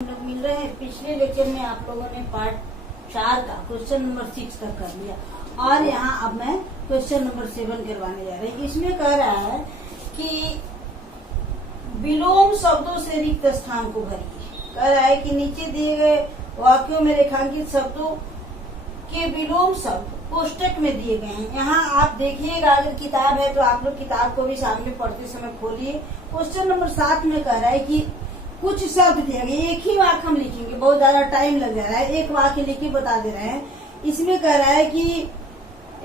लोग मिल रहे हैं। पिछले लेक्चर में आप लोगों ने पार्ट 4 का क्वेश्चन नंबर 6 तक कर लिया और यहाँ अब मैं क्वेश्चन नंबर 7 करवाने जा रही हूँ। इसमें कह रहा है कि विलोम शब्दों से रिक्त स्थान को भरिए। कह रहा है कि नीचे दिए गए वाक्यों में रेखांकित शब्दों के विलोम शब्द कोष्टक में दिए गए हैं। यहाँ आप देखिएगा, अगर किताब है तो आप लोग किताब को भी सामने पढ़ते समय खोलिए। क्वेश्चन नंबर 7 में कह रहा है कि कुछ शब्द दिए गए, एक ही वाक्य हम लिखेंगे, बहुत ज्यादा टाइम लग जा रहा है, एक वाक्य लिख के बता दे रहे हैं। इसमें कह रहा है कि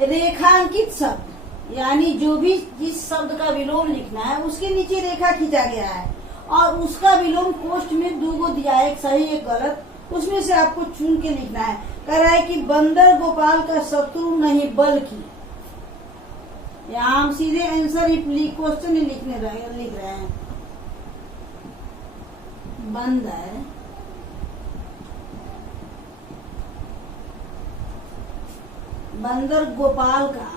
रेखांकित शब्द यानी जो भी जिस शब्द का विलोम लिखना है उसके नीचे रेखा खींचा गया है और उसका विलोम कोष्ठ में 2 गो दिया है, एक सही एक गलत, उसमें से आपको चुन के लिखना है। कह रहा है कि बंदर गोपाल का शत्रु नहीं बल्कि, यहाँ हम सीधे आंसर क्वेश्चन लिख रहे हैं। बंदर गोपाल का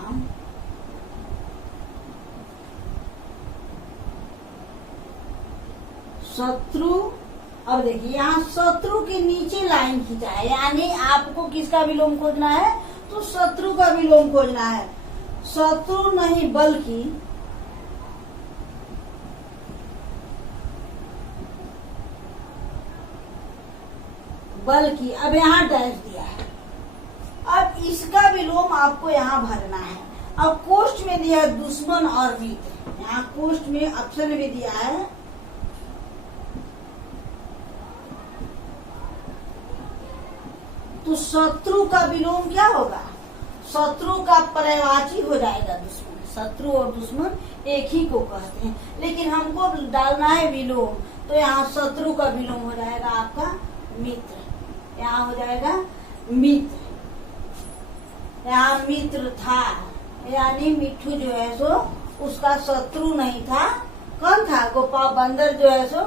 शत्रु। अब देखिए यहाँ शत्रु के नीचे लाइन खींचा है, यानी आपको किसका विलोम खोजना है, तो शत्रु का विलोम खोजना है। शत्रु नहीं बल्कि अब यहाँ डैश दिया है। अब इसका विलोम आपको यहाँ भरना है। अब कोष्ठ में दिया दुश्मन और मित्र, यहाँ कोष्ठ में ऑप्शन भी दिया है तो शत्रु का विलोम क्या होगा, शत्रु का पर्यायवाची हो जाएगा दुश्मन। शत्रु और दुश्मन एक ही को कहते हैं, लेकिन हमको डालना है विलोम, तो यहाँ शत्रु का विलोम हो जाएगा आपका मित्र। यहाँ हो जाएगा मित्र, यहाँ मित्र था, यानी मिट्ठू जो है सो उसका शत्रु नहीं था। कौन था, गोपाल। बंदर जो है सो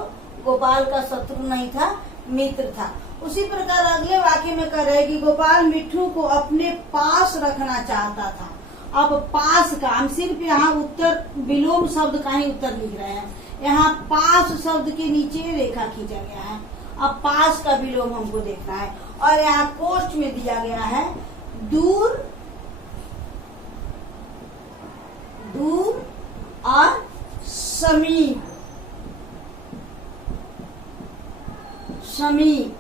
गोपाल का शत्रु नहीं था, मित्र था। उसी प्रकार अगले वाक्य में कह रहे हैं कि गोपाल मिट्ठू को अपने पास रखना चाहता था। अब पास का हम सिर्फ यहाँ उत्तर विलोम शब्द का ही उत्तर लिख रहे हैं। यहाँ पास शब्द के नीचे रेखा खींचा गया है। अब पास का विलोम हमको देखना है और यहाँ कोष्ठ में दिया गया है दूर, दूर और समीप। समीप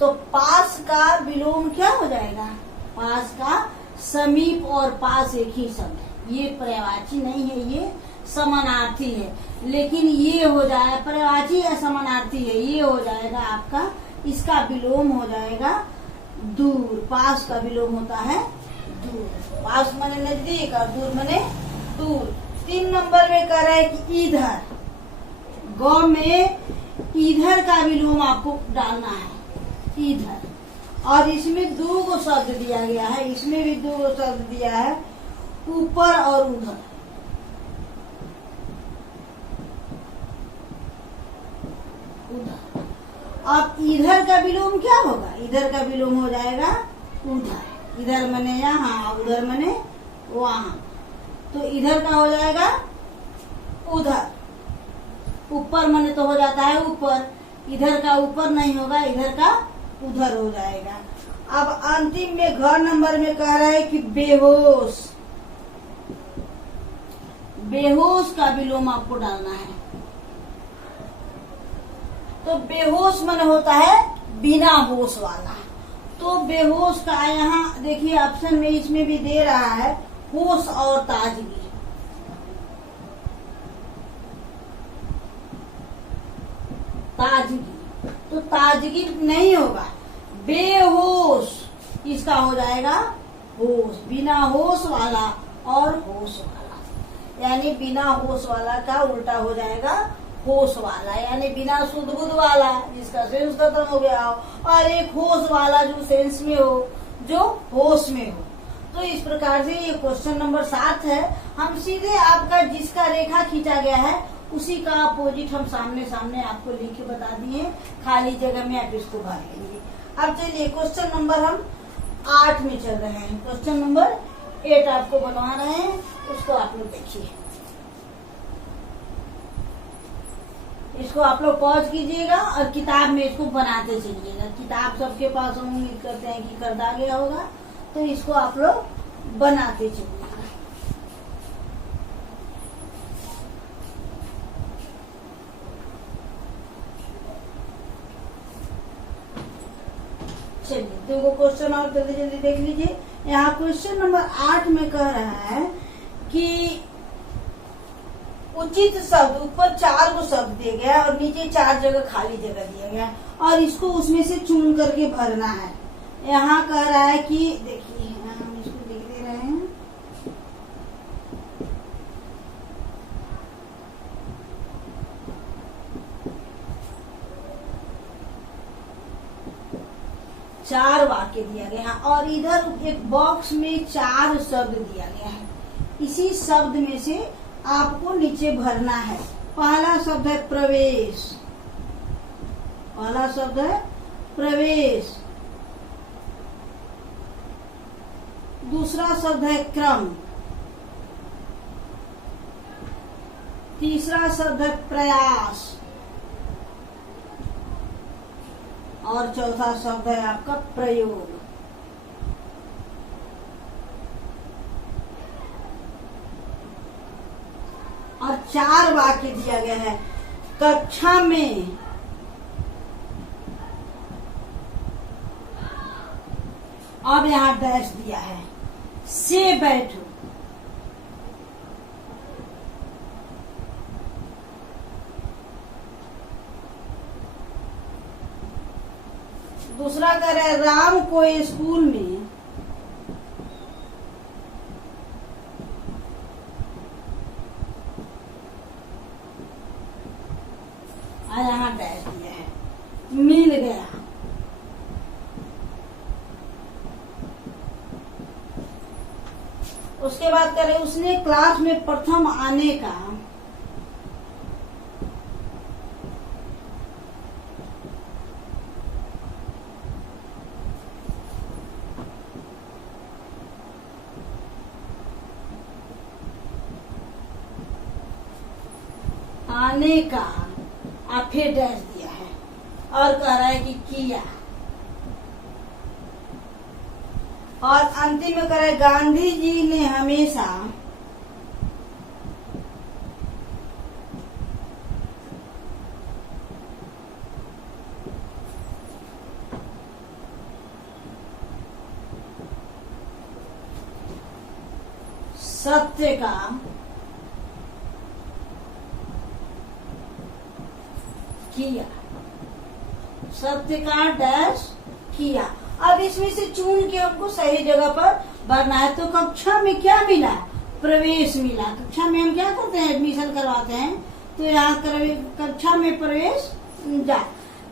तो पास का विलोम क्या हो जाएगा, पास का समीप। और पास एक ही शब्द है, ये पर्यायवाची नहीं है, ये समानार्थी है। लेकिन ये हो जाए पर्यायवाची या समानार्थी है, ये हो जाएगा आपका, इसका विलोम हो जाएगा दूर। पास का विलोम होता है दूर। पास माने नजदीक और दूर माने दूर। 3 नंबर में कह रहा है कि इधर, गौ में इधर का विलोम आपको डालना है, इधर। और इसमें 2 गो शब्द दिया गया है, इसमें भी 2 गो शब्द दिया है, ऊपर और उधर। अब इधर का विलोम क्या होगा, इधर का विलोम हो जाएगा उधर। इधर मने यहाँ, उधर मने वहाँ, तो इधर का हो जाएगा उधर। ऊपर मने तो हो जाता है ऊपर, इधर का ऊपर नहीं होगा, इधर का उधर हो जाएगा। अब अंतिम में घ नंबर में कह रहा है कि बेहोश। बेहोश का विलोम आपको डालना है, तो बेहोश मन होता है बिना होश वाला। तो बेहोश का यहाँ देखिए ऑप्शन में इसमें भी दे रहा है होश और ताजगी। ताजगी तो ताजगी नहीं होगा, बेहोश इसका हो जाएगा होश। बिना होश वाला और होश वाला, यानी बिना होश वाला का उल्टा हो जाएगा होश वाला, यानी बिना शुद्ध बुद्ध वाला जिसका सेंस खत्म हो गया हो, और एक होश वाला जो सेंस में हो, जो होश में हो। तो इस प्रकार से ये क्वेश्चन नंबर 7 है। हम सीधे आपका जिसका रेखा खींचा गया है उसी का अपोजिट हम सामने सामने आपको लिख के बता दिए, खाली जगह में आप इसको भर लेंगे। अब चलिए क्वेश्चन नंबर हम 8 में चल रहे हैं। क्वेश्चन नंबर 8 आपको बनवा रहे हैं, उसको आप लोग देखिए। इसको आप लोग पॉज कीजिएगा और किताब में इसको बनाते चलिएगा। किताब सबके पास हम उम्मीद करते हैं कि कर आ गया होगा, तो इसको आप लोग बनाते चलिएगा। चलिए देखो क्वेश्चन और जल्दी जल्दी देख लीजिए। यहाँ क्वेश्चन नंबर 8 में कह रहा है कि उचित शब्द, ऊपर 4 को शब्द दिया गया और नीचे 4 जगह खाली जगह दिया गया और इसको उसमें से चुन करके भरना है। यहाँ कह रहा है कि देखिए हम इसको लिख दे रहे हैं। चार वाक्य दिया गया है और इधर एक बॉक्स में 4 शब्द दिया गया है। इसी शब्द में से आपको नीचे भरना है। पहला शब्द है प्रवेश, पहला शब्द है प्रवेश। दूसरा शब्द है क्रम, तीसरा शब्द है प्रयास और चौथा शब्द है आपका प्रयोग। और 4 वाक्य दिया गया है। कक्षा में, अब यहाँ डैश दिया है, से बैठो, दूसरा कह रहा है राम को स्कूल में यहाँ डैश दिया है, मिल गया। उसके बाद करें उसने क्लास में प्रथम आने का आप फिर डैश दिया है और कह रहा है कि किया। और अंतिम में कह रहा है गांधी जी ने हमेशा सत्य का किया, सत्य का डैश किया। अब इसमें से चुन के हमको सही जगह पर भरना है। तो कक्षा में क्या मिला? प्रवेश मिला। कक्षा में हम क्या करते हैं? एडमिशन करवाते हैं। तो यहाँ कक्षा में प्रवेश जा,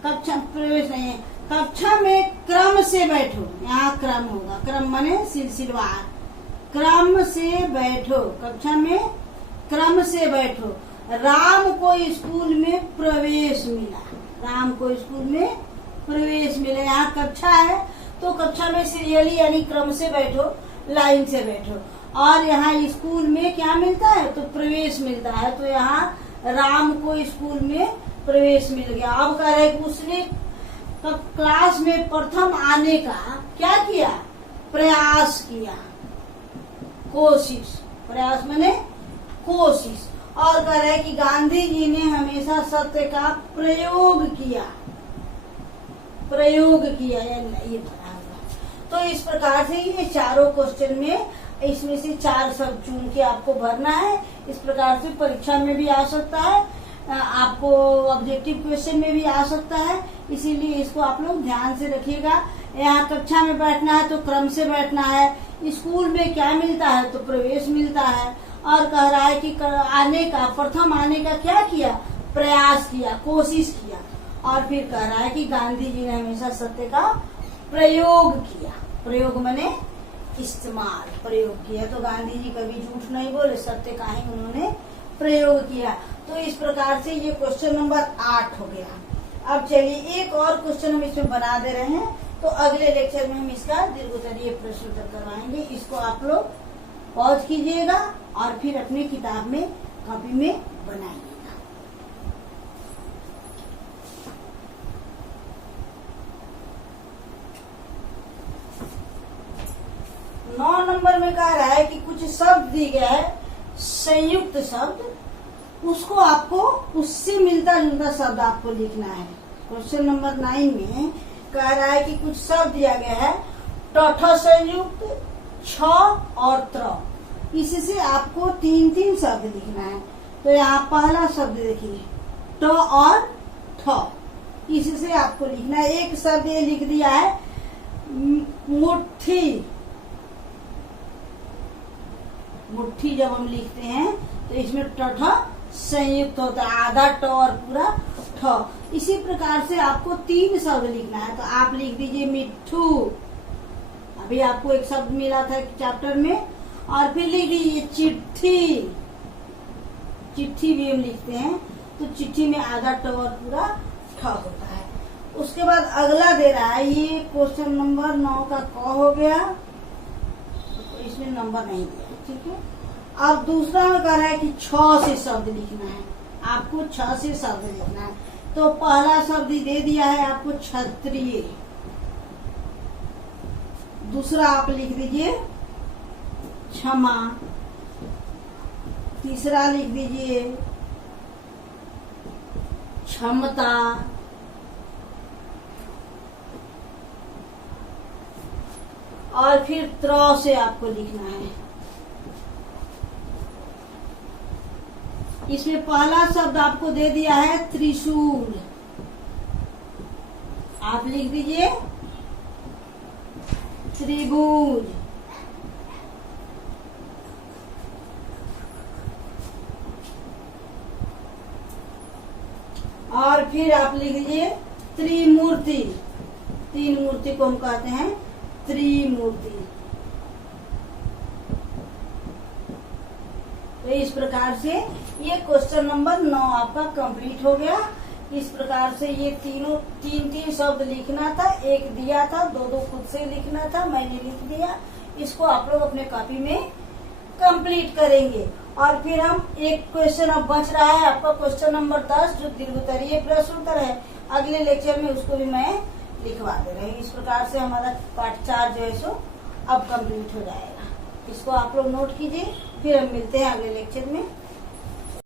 कक्षा प्रवेश नहीं है, कक्षा में क्रम से बैठो। यहाँ क्रम होगा, क्रम माने सिलसिलेवार, क्रम से बैठो, कक्षा में क्रम से बैठो। राम को स्कूल में प्रवेश मिला, राम को स्कूल में प्रवेश मिला। यहाँ कक्षा है तो कक्षा में सीरियली यानी क्रम से बैठो, लाइन से बैठो। और यहाँ स्कूल में क्या मिलता है? तो प्रवेश मिलता है। तो यहाँ राम को स्कूल में प्रवेश मिल गया। अब कह रहे कि उसने क्लास में प्रथम आने का क्या किया? प्रयास किया, कोशिश, प्रयास माने कोशिश। और कह रहे कि गांधी जी ने हमेशा सत्य का प्रयोग किया, प्रयोग किया या ये बना हुआ। तो इस प्रकार से ये चारों क्वेश्चन में इसमें से 4 शब्द चुन के आपको भरना है। इस प्रकार से परीक्षा में भी आ सकता है, आपको ऑब्जेक्टिव क्वेश्चन में भी आ सकता है। इसीलिए इसको आप लोग ध्यान से रखिएगा। यहाँ कक्षा में बैठना है तो क्रम से बैठना है। स्कूल में क्या मिलता है? तो प्रवेश मिलता है। और कह रहा है कि आने का, प्रथम आने का क्या किया? प्रयास किया, कोशिश किया। और फिर कह रहा है कि गांधी जी ने हमेशा सत्य का प्रयोग किया। प्रयोग माने इस्तेमाल, प्रयोग किया। तो गांधी जी कभी झूठ नहीं बोले, सत्य का ही उन्होंने प्रयोग किया। तो इस प्रकार से ये क्वेश्चन नंबर 8 हो गया। अब चलिए एक और क्वेश्चन हम इसमें बना दे रहे हैं। तो अगले लेक्चर में हम इसका दीर्घोत्तरीय प्रश्न उत्तर करवाएंगे। इसको आप लोग पॉज कीजिएगा और फिर अपनी किताब में, कॉपी में बनाइएगा। 9 नंबर में कह रहा है कि कुछ शब्द दी गया है, संयुक्त शब्द, उसको आपको उससे मिलता जुलता शब्द आपको लिखना है। क्वेश्चन नंबर 9 में कह रहा है कि कुछ शब्द दिया गया है, ट संयुक्त, छ और त्र, इससे आपको 3 शब्द लिखना है। तो यहाँ पहला शब्द देखिए, ट और ठ, इससे आपको लिखना है। एक शब्द ये लिख दिया है मुट्ठी। मुट्ठी जब हम लिखते हैं तो इसमें ट संयुक्त होता है, आधा ट और पूरा ठ। इसी प्रकार से आपको 3 शब्द लिखना है। तो आप लिख दीजिए मिट्ठू, अभी आपको एक शब्द मिला था चैप्टर में। और फिर लिख दीजिए चिट्ठी। चिट्ठी भी हम लिखते हैं तो चिट्ठी में आधा ट और पूरा ठ होता है। उसके बाद अगला दे रहा है, ये क्वेश्चन नंबर 9 का क हो गया, तो इसमें नंबर नहीं दिया, ठीक है। अब दूसरा में कह रहा है कि 6 से शब्द लिखना है, आपको 6 से शब्द लिखना है। तो पहला शब्द दे दिया है आपको क्षत्रिय, दूसरा आप लिख दीजिए क्षमा, तीसरा लिख दीजिए क्षमता, और फिर त्र से आपको लिखना है। इसमें पहला शब्द आपको दे दिया है त्रिशूल, आप लिख दीजिए त्रिभुज, और फिर आप लिख दीजिए त्रिमूर्ति। 3 मूर्ति को हम कहते हैं त्रिमूर्ति। तो इस प्रकार से ये क्वेश्चन नंबर 9 आपका कंप्लीट हो गया। इस प्रकार से ये तीन शब्द लिखना था, एक दिया था, 2 खुद से लिखना था, मैंने लिख दिया। इसको आप लोग अपने कॉपी में कंप्लीट करेंगे। और फिर हम एक क्वेश्चन अब बच रहा है आपका क्वेश्चन नंबर 10, जो दीर्घोत्तरीय प्रश्न उत्तर है, अगले लेक्चर में उसको भी मैं लिखवा दे रही हूँ। इस प्रकार से हमारा पार्ट 4 जो है सो अब कंप्लीट हो जाएगा। इसको आप लोग नोट कीजिए, फिर हम मिलते हैं अगले लेक्चर में।